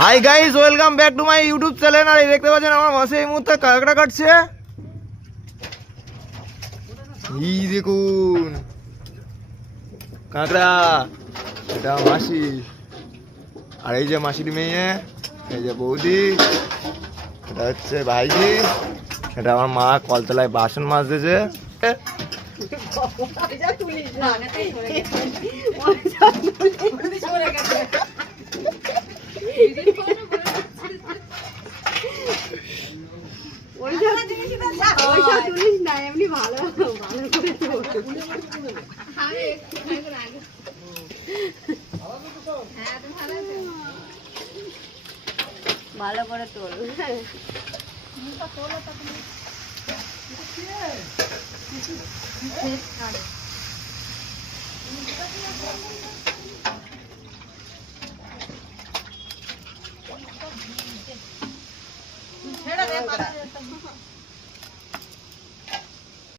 High guys, welcome back to my YouTube channel. আর এই দেখতে পাচ্ছেন আমার মাসে এই মুহূর্তে কাঁকড়া কাটছে। এই দেখুন কাঁকড়া, এটা মাসি। আর এই যে মাসির মেয়ে, এই যে বৌদি, এটা হচ্ছে ভাইজি, এটা আমার মা কলতলায় বাসন মাজতেছে। ভালো করে তোল। ছেড়ে দে।